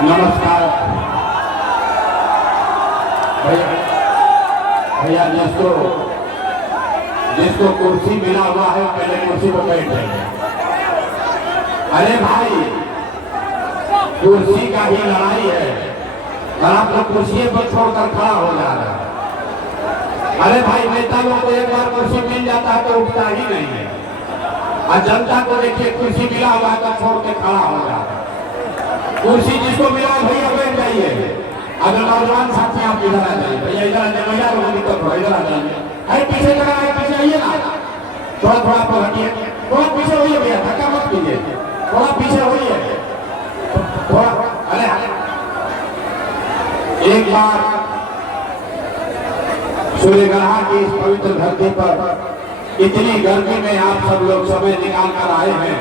नमस्कार भैया जिसको कुर्सी मिला हुआ है पहले कुर्सी पर बैठ जाइए। अरे भाई कुर्सी का ही लड़ाई है और आप लोग कुर्सी पर छोड़कर खड़ा हो जा रहे हैं। अरे भाई नेता लोग को एक बार कुर्सी मिल जाता है तो उठता ही नहीं है और जनता को देखिए कुर्सी मिला हुआ तो छोड़ के खड़ा हो जाता है। कुर्सी जिसको मिला भैया बैठ जाइए। अगर नौजवान साथी आप इधर आ जाइए भैया, इधर आ जाइए भैया, दिक्कत हो इधर आ जाइए। अरे पीछे लगा है, पीछे आइए ना, थोड़ा थोड़ा आप हटिए, थोड़ा पीछे होइए भैया, धक्का मत कीजिए, थोड़ा पीछे होइए थोड़ा। अरे एक बार सूर्यग्रहण की इस पवित्र धरती पर इतनी गर्मी में आप सब लोग समय निकाल कर आए हैं,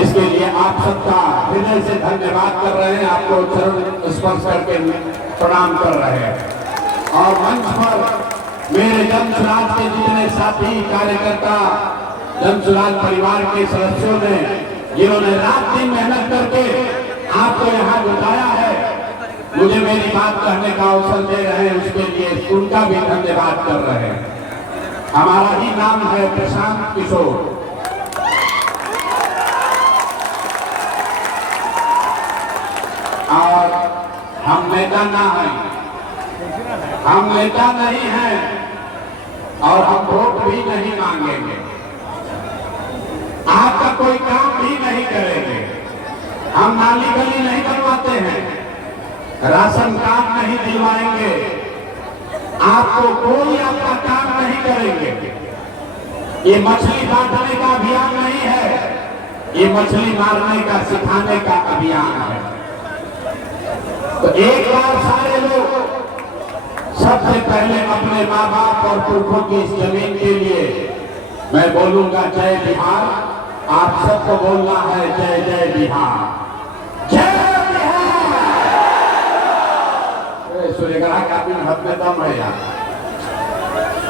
इसके लिए आप सबका हृदय से धन्यवाद कर रहे हैं। आपको चरण स्पर्श करके प्रणाम कर रहे हैं। और मंच पर मेरे जनसुराज के जितने साथी कार्यकर्ता, जनसुराज परिवार के सदस्यों ने जिन्होंने रात दिन मेहनत करके आपको यहाँ जुटाया है, मुझे मेरी बात कहने का अवसर दे रहे हैं, उसके लिए उनका भी धन्यवाद कर रहे हैं। हमारा ही नाम है प्रशांत किशोर। और हम नेता ना हैं, हम नेता नहीं हैं और हम वोट भी नहीं मांगेंगे, आपका कोई काम भी नहीं करेंगे। हम नाली गली नहीं बनवाते हैं, राशन कार्ड नहीं दिलवाएंगे, आपको कोई आपका काम नहीं करेंगे। ये मछली बांटने का अभियान नहीं है, ये मछली मारने का सिखाने का अभियान है। तो एक बार सारे लोग सबसे पहले अपने माँ बाप और पुरखों की इस जमीन के लिए मैं बोलूंगा जय बिहार। आप सबको बोलना है जय जय बिहार, जय बिहार। सूर्यग्रहण का दिन हाथ में दम है यार,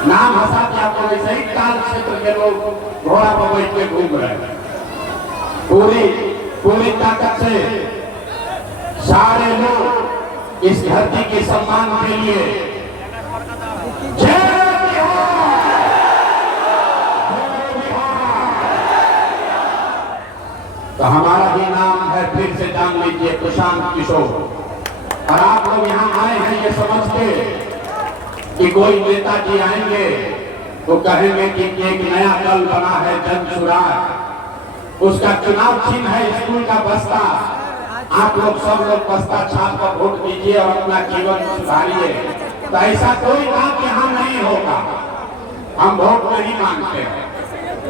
नाम हंसा के आपको वैसे ही काल क्षेत्र के लोग घोड़ा पर बैठ के घूम रहे हैं। पूरी ताकत से सारे लोग इस धरती के सम्मान के लिए जय बिहार, जय बिहार। तो हमारा ही नाम है, फिर से जान लीजिए, प्रशांत किशोर। और आप लोग यहाँ आए हैं ये समझ के कि कोई नेताजी आएंगे तो कहेंगे कि एक नया दल बना है जनसुराज, उसका चुनाव चिन्ह है स्कूल का बस्ता। आप लोग सब लोग बस्ता छाप कर वोट दीजिए और अपना जीवन सुधारिए। तो ऐसा कोई बात यहाँ नहीं होगा। हम वोट नहीं मांगते हैं।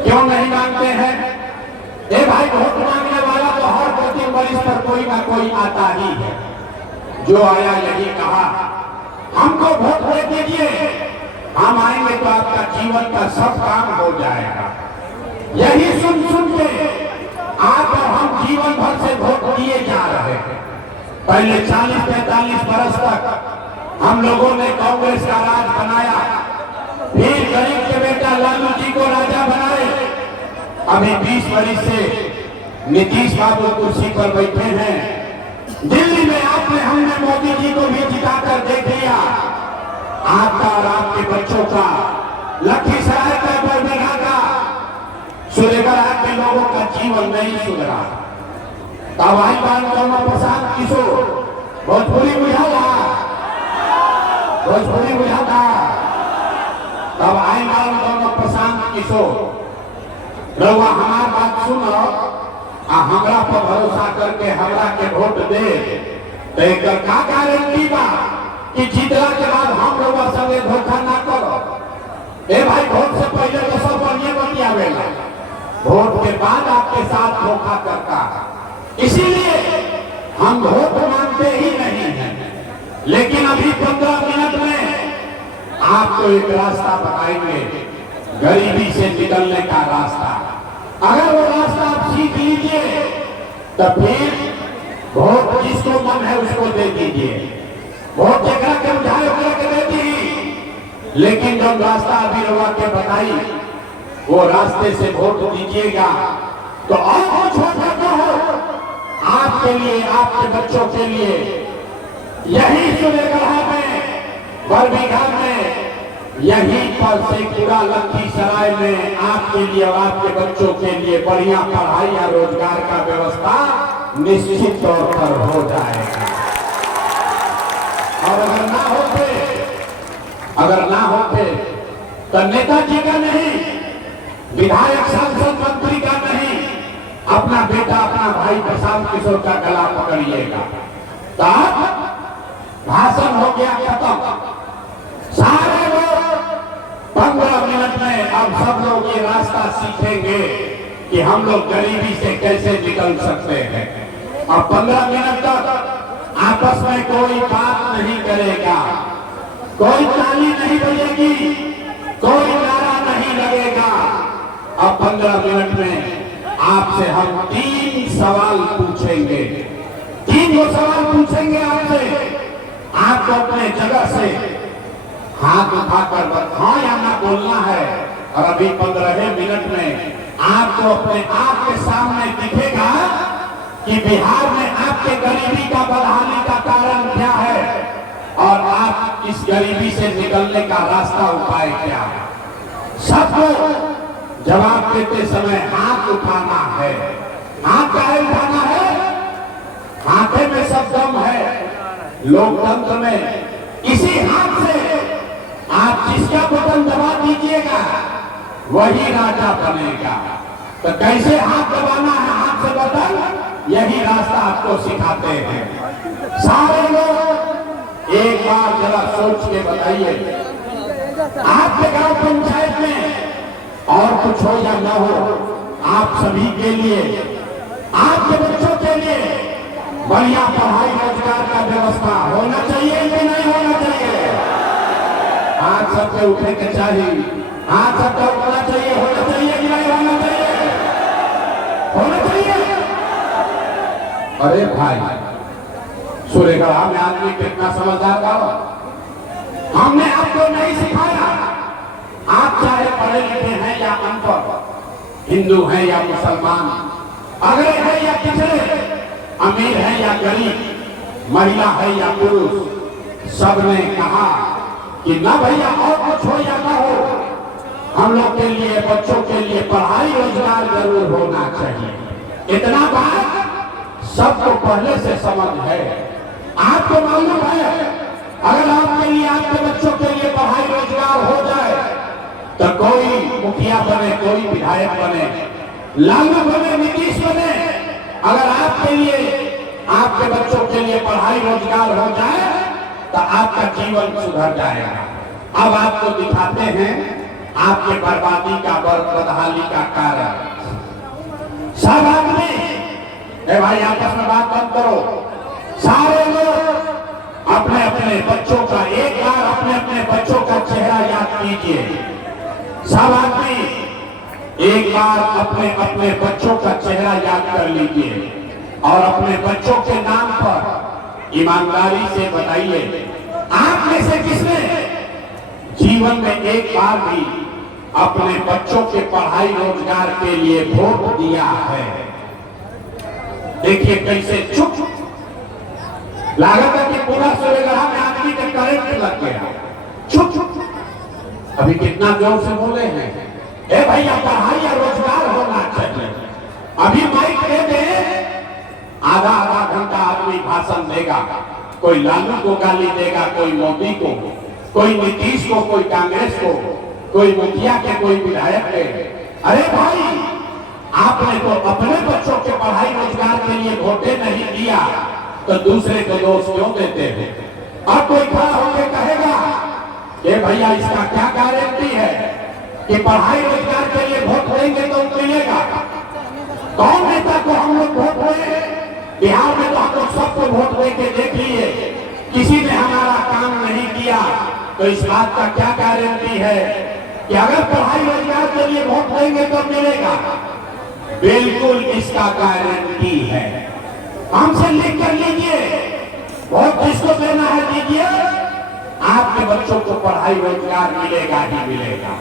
क्यों नहीं मांगते हैं? ए भाई, वोट मांगने वाला तो हर 2-3 वर्ष पर कोई ना कोई आता ही है। जो आया यही कहा हमको वोट दे दीजिए, हम आएंगे तो आपका जीवन का सब काम हो जाएगा। यही सुन सुन के आप और हम जीवन भर से वोट दिए जा रहे हैं। पहले 40-45 बरस तक हम लोगों ने कांग्रेस का राज बनाया, फिर गरीब के बेटा लालू जी को राजा बनाए। अभी 20 वर्ष से नीतीश बाबू कुर्सी पर बैठे हैं। दिल्ली में हमने मोदी जी को भी जिताकर देख लिया। आपका और आपके बच्चों का, लखीसराय का, बरबीघा का, सूर्यग्रहण के लोगों का जीवन नहीं सुधरा। तब आई बात करना प्रशांत किशोर, भोजपुरी बुझाता, भोजपुरी बुझाता। तब आई बात करना प्रशांत किशोर, रउआ हमार बात सुनो आ हमरा पर भरोसा करके हमरा के वोट दे, तो एक का गारंटी बा कि जीतला के बाद हम लोग संगे धोखा ना करो। ए भाई, वोट से पहले तो सब बढ़िया बतियावेला, वोट के बाद आपके साथ धोखा करता है। इसीलिए हम वोट मांगते ही नहीं हैं। लेकिन अभी 15 मिनट में आपको एक रास्ता बताएंगे, गरीबी से निकलने का रास्ता। अगर वो रास्ता आप सीख लीजिए तो फिर वोट जिसको मन है उसको दे दीजिए, वोट जगह के उठाए उठा के दे दी। लेकिन जब रास्ता अभी रवा के बताई, वो रास्ते से वोट दीजिएगा तो और कुछ हो सकता हो, आपके लिए, आपके बच्चों के लिए यही सूर्यगढ़ा में, बरबीघा में, यहीं पर शेखपुरा लखीसराय में आपके लिए और आपके बच्चों के लिए बढ़िया पढ़ाई या रोजगार का व्यवस्था निश्चित तौर पर हो जाएगा। और अगर ना होते तो नेताजी का नहीं, विधायक सांसद मंत्री का नहीं, अपना बेटा अपना भाई प्रशांत किशोर का गला पकड़िएगा। तब भाषण हो गया खत्म। सारे लोग 15 मिनट में अब सब लोग ये रास्ता सीखेंगे कि हम लोग गरीबी से कैसे निकल सकते हैं। अब 15 मिनट तक आपस में कोई बात नहीं करेगा, कोई ताली नहीं बजेगी, कोई नारा नहीं लगेगा। अब 15 मिनट में आपसे हम 3 सवाल पूछेंगे। 3 वो सवाल पूछेंगे आपसे। आपको अपने जगह से हाथ उठाकर हाँ या ना बोलना है। और अभी 15 मिनट में आपको अपने आप के सामने दिखेगा कि बिहार में आपके गरीबी का बदहाली का कारण क्या है और आप इस गरीबी से निकलने का रास्ता उपाय क्या है। सबको जवाब देते समय हाथ उठाना है। हाथ काहे उठाना है? हाथे में सब दम है। लोकतंत्र में इसी हाथ से आप जिसका बटन दबा दीजिएगा वही राजा बनेगा। तो कैसे हाथ दबाना है, हाथ से बटन, यही रास्ता आपको सिखाते हैं। सारे लोग एक बार जरा सोच के बताइए, आपके गांव पंचायत में और कुछ हो या ना हो, आप सभी के लिए, आपके बच्चों के लिए बढ़िया पढ़ाई रोजगार का व्यवस्था होना चाहिए कि नहीं होना चाहिए? हाथ सबके उठने के चाहिए, हाथ सबका उठना चाहिए, होना चाहिए कि नहीं होना चाहिए? होना चाहिए। अरे भाई, सूर्यगढ़ा में आदमी कितना समझदार था। हमने आपको नहीं सिखाया। आप चाहे पढ़े लिखे हैं या अनपढ़, हिंदू हैं या मुसलमान, अगड़े हैं या पिछड़े, अमीर है या गरीब, महिला है या पुरुष, सबने कहा कि ना भैया और कुछ हो या ना हो, हम लोग के लिए, बच्चों के लिए पढ़ाई रोजगार जरूर होना चाहिए। इतना बात सबको पहले से समझ है। आपको मालूम है अगर आपके लिए, आपके बच्चों के लिए पढ़ाई रोजगार हो जाए तो कोई मुखिया बने, कोई विधायक बने, लालू बने, नीतीश बने, अगर आपके लिए, आपके बच्चों के लिए पढ़ाई रोजगार हो जाए तो आपका जीवन सुधर जाएगा। अब आपको दिखाते हैं आपके बर्बादी का, बदहाली का कारण। सब आदमी, भाई आपस में बात बंद करो। सारे लोग अपने अपने बच्चों का, एक बार अपने अपने बच्चों का चेहरा याद कीजिए। सब आदमी एक बार अपने अपने बच्चों का चेहरा याद कर लीजिए और अपने बच्चों के नाम पर ईमानदारी से बताइए, आप में से किसने जीवन में एक बार भी अपने बच्चों के पढ़ाई रोजगार के लिए वोट दिया है? देखिए कैसे चुप, लागत है कि पूरा सूर्यगढ़ा में आदमी के करंट लग गया। चुप चुप, अभी कितना जोर से बोले हैं, ए भैया पढ़ाई या रोजगार होना चाहिए। अभी माइक दे दे, आधा आधा घंटा आदमी भाषण देगा, कोई लालू को गाली देगा, कोई मोदी को, कोई नीतीश को, कोई कांग्रेस को, कोई मुखिया के, कोई विधायक के। अरे भाई, आपने तो अपने बच्चों के पढ़ाई रोजगार के लिए वोटे नहीं दिया तो दूसरे को दोष क्यों देते हैं? अब कोई खड़ा होकर कहेगा कि भैया इसका क्या गारंटी है कि पढ़ाई रोजगार के लिए वोट देंगे तो मिलेगा? कौन नेता को हम लोग वोट दें? बिहार में तो हम लोग सबको वोट दे के देख लिए, किसी ने हमारा काम नहीं किया। तो इस बात का क्या गारंटी है कि अगर पढ़ाई रोजगार के लिए वोट देंगे तो मिलेगा? बिल्कुल इसका गारंटी है। हमसे लिख कर लीजिए, वोट किसको देना है दीजिए, आपके बच्चों को पढ़ाई रोजगार मिलेगा ही मिलेगा।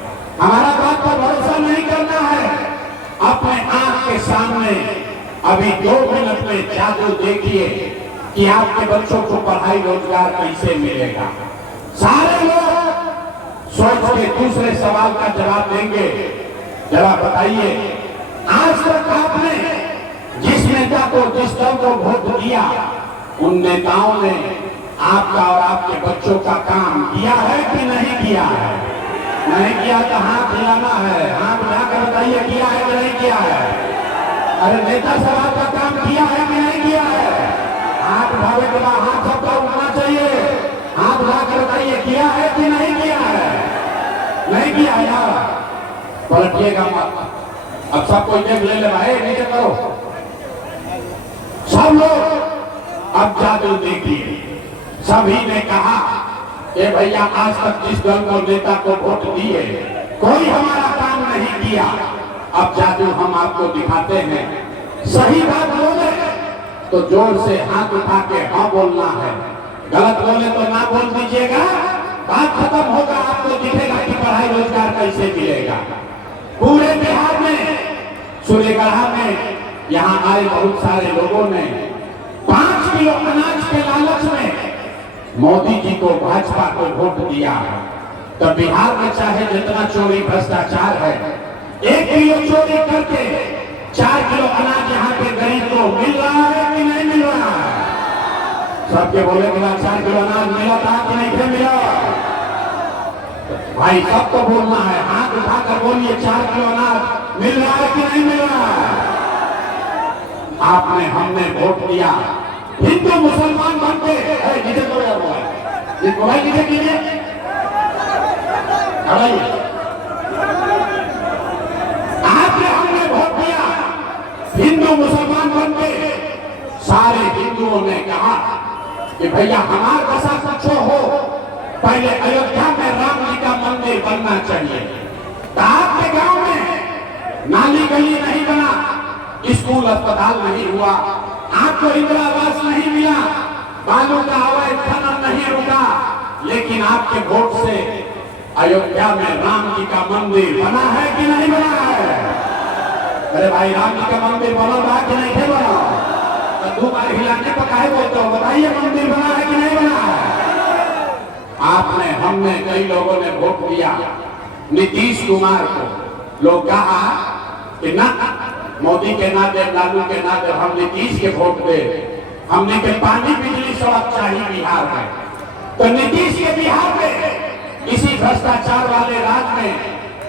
हमारा बात पर भरोसा नहीं करना है, अपने आंख के सामने अभी 2 मिनट में जादू देखिए कि आपके बच्चों को पढ़ाई रोजगार कैसे मिलेगा। सारे लोग सोच के दूसरे सवाल का जवाब देंगे। जरा बताइए, आज तक आपने जिस नेता को, जिस दल को वोट दिया, उन नेताओं ने आपका और आपके बच्चों का काम किया है कि नहीं किया है? नहीं किया तो हाथ हिलाना है, हाथ हिलाकर बताइए किया है कि नहीं किया है। अरे नेता सब आपका काम किया है कि नहीं किया है? हाथ उठावे के बाद हाथ सबका उठना चाहिए। हाथ उठाकर बताइए किया है कि नहीं किया है? नहीं किया यार, पलटिएगा मत। अब सब कोई देख ले भाई, नीचे करो सब लोग। अब जादू देखिए, सभी ने कहा कि भैया आज तक जिस दल को, नेता को वोट दिए, कोई हमारा काम नहीं किया। अब जादू हम आपको दिखाते हैं। सही बात बोले तो जोर से हाथ उठा के हाँ बोलना है, गलत बोले तो ना बोल दीजिएगा। बात खत्म होगा, आपको दिखेगा कि पढ़ाई रोजगार कैसे मिलेगा। पूरे बिहार में, सूर्यगढ़ा में यहाँ आए बहुत सारे लोगों ने 5 किलो अनाज के लालच में मोदी जी को, भाजपा को वोट दिया है। तो बिहार में चाहे जितना चोरी भ्रष्टाचार है, 1 किलो चोरी करके 4 किलो अनाज यहाँ के गरीब को मिल रहा है कि नहीं मिल रहा है? सबके बोले कि 4 किलो अनाज मिला था कि नहीं मिला? भाई सबको बोलना है, हाथ उठाकर बोलिए 4 किलो अनाज मिल रहा है कि नहीं मिल रहा है? आपने, हमने वोट दिया, हिंदू मुसलमान बनते नीचे तो ये मोबाइल नीचे कीजिए। आपने, हमने वोट दिया, हिंदू मुसलमान बनते। सारे हिंदुओं ने कहा कि भैया हमारा दशा कुछ हो, पहले अयोध्या में राम जी का मंदिर बनना चाहिए। तो आपके गांव में नाली गली नहीं बना, स्कूल अस्पताल नहीं हुआ, आपको इंदिरा आवास नहीं मिला, बालू का अवैध खनन नहीं रुका, लेकिन आपके वोट से अयोध्या में राम जी का मंदिर बना है कि नहीं बना है? अरे भाई राम जी का मंदिर बना है कि नहीं बना? तो 2 बार हिलाने पर काहे बोलते हो? बताइए मंदिर बना है कि नहीं बना है? आपने, हमने, कई लोगों ने वोट दिया नीतीश कुमार को। लोग कहा कि ना मोदी के ना दे, लालू के ना दे, हम नीतीश के वोट दे। हमने के पानी बिजली सड़क चाहिए बिहार में। तो नीतीश के बिहार में, इसी भ्रष्टाचार वाले राज्य में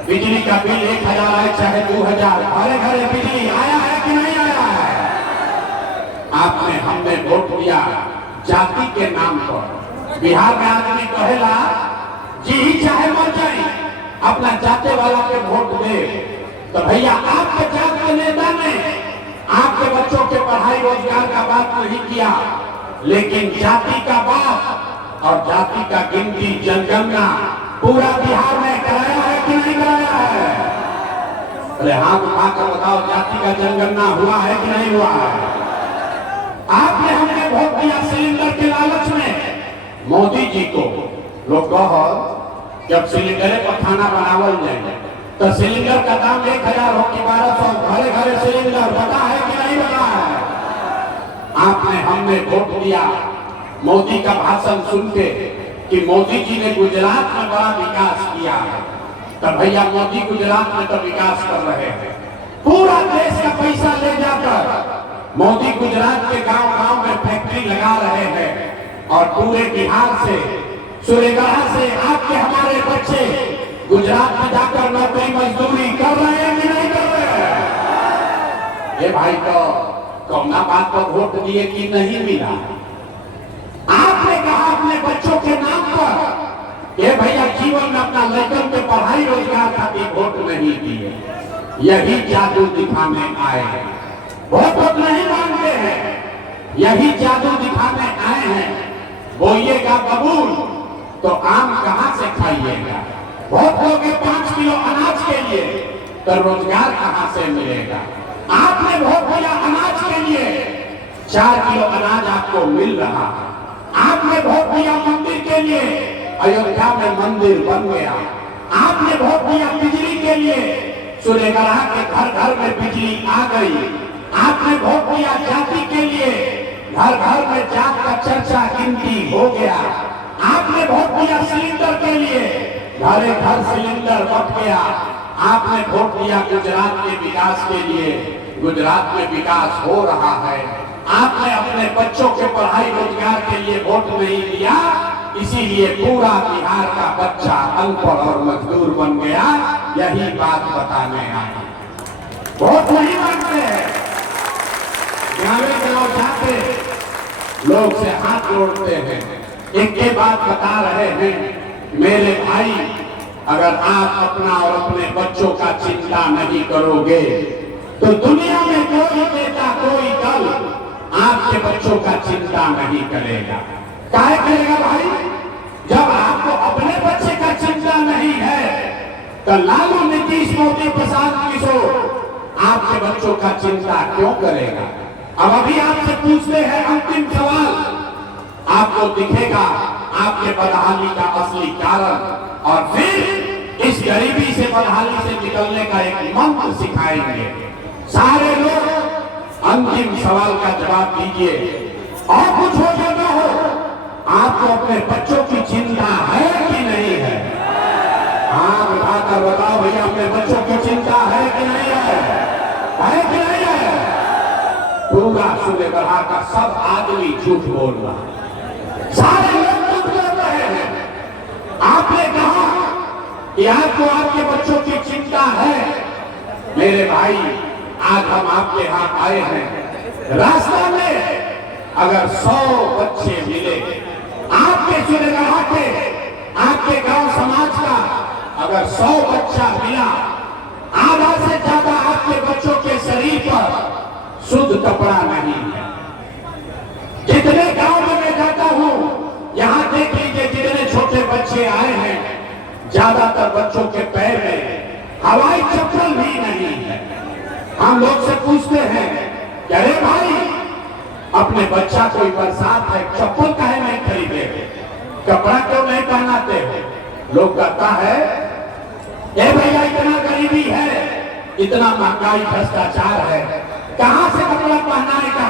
बिजली का बिल 1000 है चाहे 2000, घरे घरे बिजली आया है कि नहीं आया है? आपने, हमने वोट दिया जाति के नाम पर। बिहार में आदमी कहेला जी ही चाहे मर जाए, अपना जाते वाला के वोट दे। तो भैया आपके जात के नेता ने आपके बच्चों के पढ़ाई रोजगार का बात नहीं किया, लेकिन जाति का बात और जाति का गिनती, जनगणना पूरा बिहार में कराया है कि नहीं कराया है? अरे हाथ उठाकर बताओ, जाति का जनगणना हुआ है कि नहीं हुआ है? आपने, हमने वोट दिया सिलेंडर के लालच में मोदी जी को। लोग कहो जब सिलेंडर पर खाना बनावल जाए तो सिलेंडर का दाम 1000 हो कि 1200, घरे घरे सिलेंडर बता है कि नहीं बता है? आपने, हमने वोट दिया मोदी का भाषण सुन के कि मोदी जी ने गुजरात में बड़ा विकास किया है। तो भैया मोदी गुजरात में तो विकास कर रहे हैं, पूरा देश का पैसा ले जाकर मोदी गुजरात के गांव गांव में फैक्ट्री लगा रहे हैं। और पूरे बिहार से, सूर्यगढ़ा से आपके हमारे बच्चे गुजरात में जाकर नौकरी मजदूरी कर रहे हैं कि नहीं कर रहे हैं? ये भाई तो कौना बात पर वोट दिए कि नहीं मिला? आपने कहा अपने बच्चों के नाम पर, ये भैया जीवन में अपना लड़कन के पढ़ाई रोजगार खातिर वोट नहीं दिए। यही जादू दिखाने आए हैं, वोट नहीं मांगते हैं, यही जादू दिखाने आए हैं। बोइएगा बबूल तो आम कहां से खाइएगा? वोट दोगे 5 किलो अनाज के लिए तो रोजगार कहां से मिलेगा? आपने वोट दिया अनाज के लिए, 4 किलो अनाज आपको मिल रहा है। आपने वोट दिया मंदिर के लिए, अयोध्या में मंदिर बन गया। आपने वोट दिया बिजली के लिए, सूर्यगढ़ा के घर घर में बिजली आ गई। आपने वोट दिया जाति के लिए, घर घर में जात का चर्चा गिनती हो गया। आपने वोट दिया सिलेंडर के लिए, घरे घर सिलेंडर बट गया। आपने वोट दिया गुजरात के विकास के लिए, गुजरात में विकास हो रहा है। आपने अपने बच्चों के पढ़ाई रोजगार के लिए वोट नहीं दिया, इसीलिए पूरा बिहार का बच्चा अनपढ़ और मजदूर बन गया। यही बात बताने आए। वोट नहीं मांगते हैं, गाँव जाते लोग से हाथ जोड़ते हैं। एक के बात बता रहे हैं, मेरे भाई अगर आप अपना और अपने बच्चों का चिंता नहीं करोगे तो दुनिया में कोई नेता कोई दल आपके बच्चों का चिंता नहीं करेगा। काहे करेगा भाई? जब आपको अपने बच्चे का चिंता नहीं है तो लालू, नीतीश, मोदी, प्रसाद, किशोर आपके बच्चों का चिंता क्यों करेगा? अब अभी आपसे पूछते हैं अंतिम सवाल, आपको दिखेगा आपके बदहाली का असली कारण, और फिर इस गरीबी से बदहाली से निकलने का एक मंत्र सिखाएंगे। सारे लोग अंतिम सवाल का जवाब दीजिए, और कुछ हो या ना हो, आपको अपने बच्चों की चिंता है कि नहीं है? हाँ, बताकर बताओ भैया, अपने बच्चों की चिंता है कि नहीं है? है कि नहीं है? पूरा सुने बढ़ाकर सब आदमी झूठ बोल रहा है, सारे लोग झूठ बोल रहे हैं। आपने कहा कि आपको आपके बच्चों की चिंता है। मेरे भाई, आज हम आपके यहाँ आए हैं, रास्ता में अगर 100 बच्चे मिले आपके सुनेगढ़ा के, आपके गांव समाज का, अगर 100 बच्चा मिला, आधा से ज्यादा आपके बच्चों के शरीर पर शुद्ध कपड़ा नहीं है। जितने गांव में मैं जाता हूं, यहां देख लीजिए जितने छोटे बच्चे आए हैं, ज्यादातर बच्चों के पैर में हवाई चप्पल भी नहीं है। हम लोग से पूछते हैं कि अरे भाई, अपने बच्चा कोई बरसात है, चप्पल काहे नहीं खरीदे, कपड़ा क्यों नहीं पहनाते हो? लोग कहता है ए भैया, इतना गरीबी है, इतना महंगाई, भ्रष्टाचार है, कहां से कपड़ा पहना है, कहां